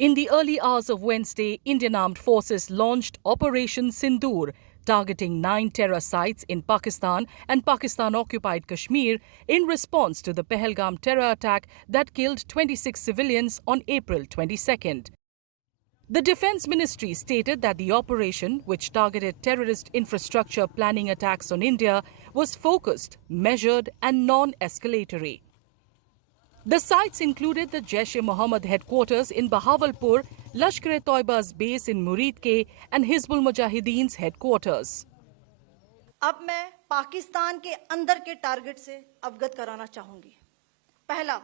In the early hours of Wednesday, Indian Armed Forces launched Operation Sindoor, targeting 9 terror sites in Pakistan and Pakistan-occupied Kashmir in response to the Pahalgam terror attack that killed 26 civilians on April 22nd. The Defence Ministry stated that the operation, which targeted terrorist infrastructure planning attacks on India, was focused, measured and non-escalatory. The sites included the Jaish-e-Mohammed headquarters in Bahawalpur, Lashkar-e-Toiba's base in Muridke and Hizbul Mujahideen's headquarters. अब मैं पाकिस्तान के अंदर के target से अवगत कराना चाहूंगी। पहला,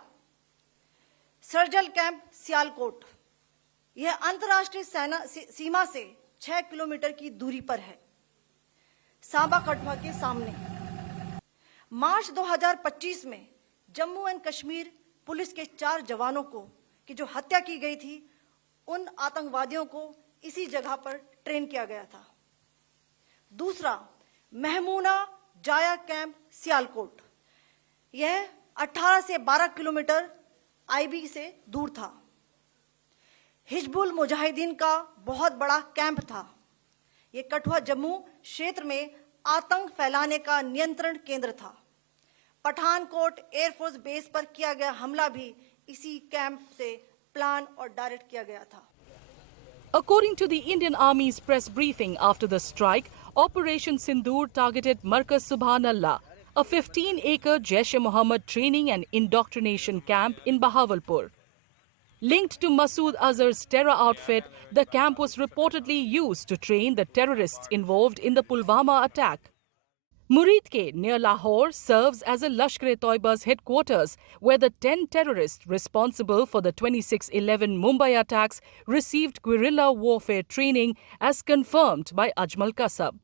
सर्जल कैंप सियालकोट। यह अंतर्राष्ट्रीय सीमा से 6 किलोमीटर की दूरी पर है, सांबा कठवा के सामने। मार्च 2025 में जम्मू एंड कश्मीर पुलिस के 4 जवानों की जो हत्या की गई थी, उन आतंकवादियों को इसी जगह पर ट्रेन किया गया था। दूसरा, महमूना जाया कैंप सियालकोट। यह 18 से 12 किलोमीटर आईबी से दूर था। हिजबुल मुजाहिदीन का बहुत बड़ा कैंप था। यह कठुआ जम्मू क्षेत्र में आतंक फैलाने का नियंत्रण केंद्र था। पठानकोट एयरफोर्स बेस पर किया गया हमला भी इसी कैंप से प्लान और डायरेक्ट किया गया था। According to the Indian Army's press briefing after the strike, Operation Sindoor targeted Markaz Subhanallah, a 15-acre Jaish-e-Mohammed training and indoctrination camp in Bahawalpur. Linked to Masood Azhar's terror outfit, the camp was reportedly used to train the terrorists involved in the Pulwama attack. Muridke, near Lahore, serves as a Lashkar-e-Toiba's headquarters, where the 10 terrorists responsible for the 26/11 Mumbai attacks received guerrilla warfare training, as confirmed by Ajmal Kasab.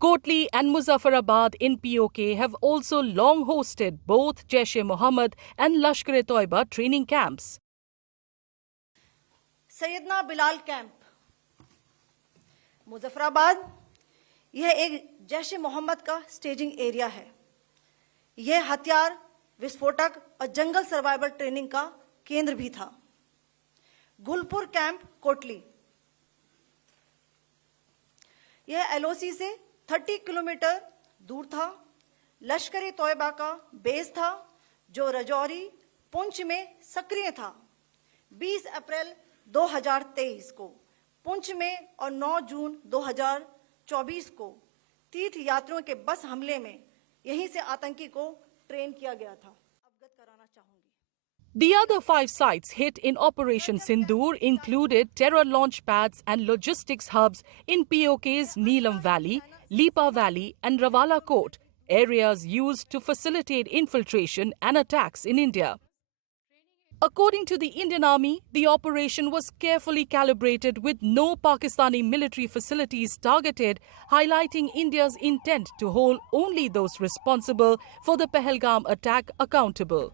Kotli and Muzaffarabad in POK have also long hosted both Jaish-e-Mohammed and Lashkar-e-Toiba training camps. Syedna Bilal camp, Muzaffarabad. यह एक जैश ए मोहम्मद का staging area है। यह हथियार, विस्फोटक और जंगल survival training का केंद्र भी था। गुलपुर कैंप कोटली, यह एलओसी से 30 किलोमीटर दूर था। लश्कर-ए-तोयबा का बेस था, जो रजौरी, पुंछ में सक्रिय था। 20 अप्रैल 2023 को पुंछ में और 9 जून 2024 को तीर्थ यात्रियों के बस हमले में यहीं से आतंकी को ट्रेन किया गया था। अवगत कराना चाहूंगी। The other 5 sites hit in Operation Sindoor included terror launch pads and logistics hubs in POK's Neelam Valley, Lipa Valley and Rawala Kot, areas used to facilitate infiltration and attacks in India. According to the Indian Army, the operation was carefully calibrated with no Pakistani military facilities targeted, highlighting India's intent to hold only those responsible for the Pahalgam attack accountable.